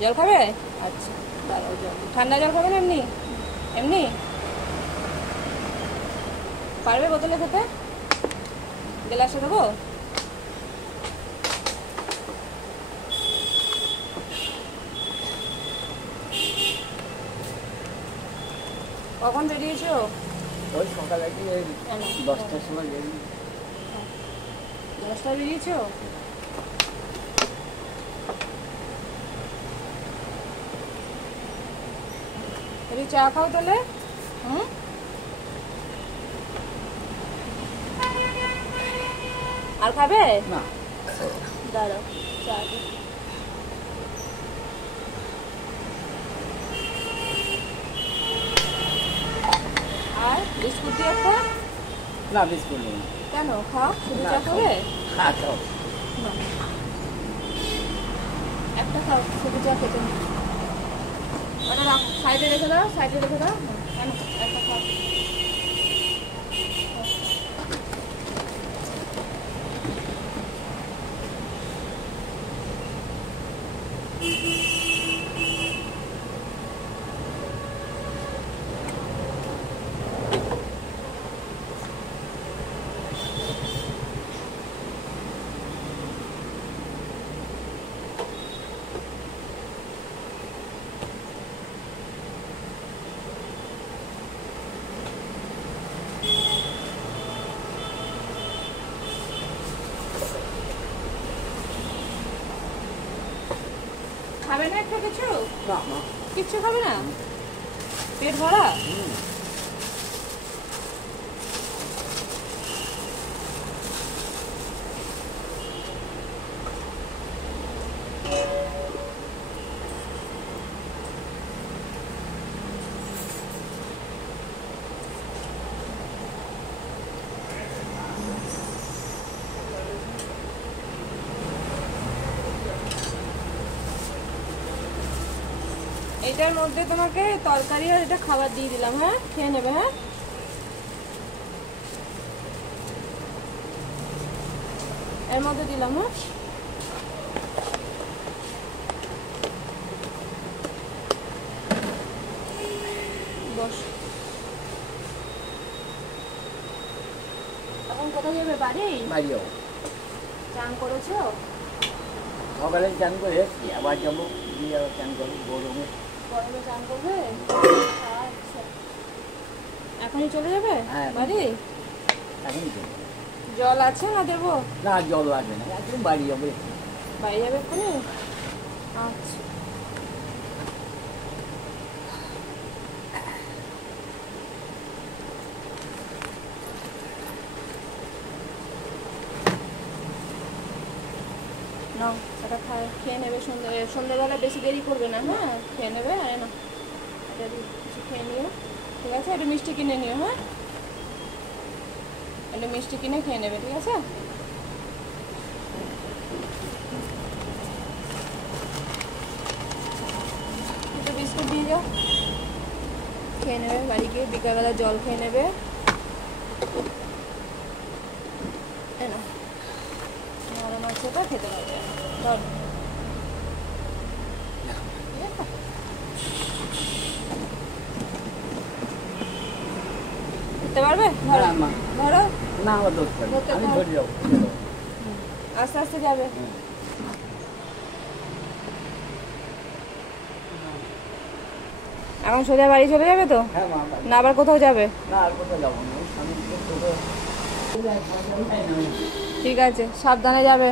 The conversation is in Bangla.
জল খাবে? আচ্ছা দাঁড়াও, জল ঠান্ডা জল খাবে না এমনি? এমনি পারবে বোতলে খেতে? গ্লাসে দেবো? কখন বেরিয়েছো? ওই সকালে 10টার সময় বেরিয়ে। 10টায় বেরিয়েছো? চা খাও তাহলে। আর খাবে না? দাঁড়াও চা আর বিস্কুট দিয়ে একটা। না বিস্কুট নেই। কেন? খাও, শুধু চা খাবে? হ্যাঁ খাও। একটা খাও, শুধু চা খেতে। ওটা রাখো, সাইডে রেখে দাও, সাইডে রেখে দাও। কেন? একটা খাও। খাবে না একটা কিছু? না না কিচ্ছু খাবে না? পেট ভরা? এটার মধ্যে তোমাকে তরকারি আর এটা খাবার দিয়ে দিলাম, হ্যাঁ খেয়ে নেবে। হ্যাঁ এর মধ্যে দিলাম। হ্যাঁ বস। এখন কোথায় যাবে? বাড়ি? বাড়ি যাবো। চান করেছো? সকালে চান করে এসছি, আবার যাবো, দিয়ে আবার চান করবো গরমে। গরমে চান করবে? আচ্ছা এখনই চলে যাবে বাড়ি? এখনই চলবে। জল আছে না দেবো? না জল লাগবে না, একদম বাড়ি যাবো। বাড়ি যাবে এক্ষুনি? আচ্ছা নাও এটা খেয়ে নেবে। সন্ধ্যেবেলা বেশি দেরি করবে না। হ্যাঁ খেয়ে নেবে। আর না এটা কিছু খেয়ে নিও, ঠিক আছে? একটু মিষ্টি কিনে নিও। হ্যাঁ একটু মিষ্টি কিনে খেয়ে নেবে, ঠিক আছে? একটু বিস্কুট দিয়ে যাও, খেয়ে নেবে বাড়ি গিয়ে। বিকালবেলা জল খেয়ে নেবে। নরম আছে, ওটা খেতে পারবে। চল করতে পারবে? ধরো ধরো। না আমার দোষ আমি ধরে যাবো। আস্তে আস্তে যাবে। এখন সোজা বাড়ি চলে যাবে তো? হ্যাঁ না আবার কোথাও যাবে? না আর কোথাও যাবো না। ঠিক আছে, সাবধানে যাবে।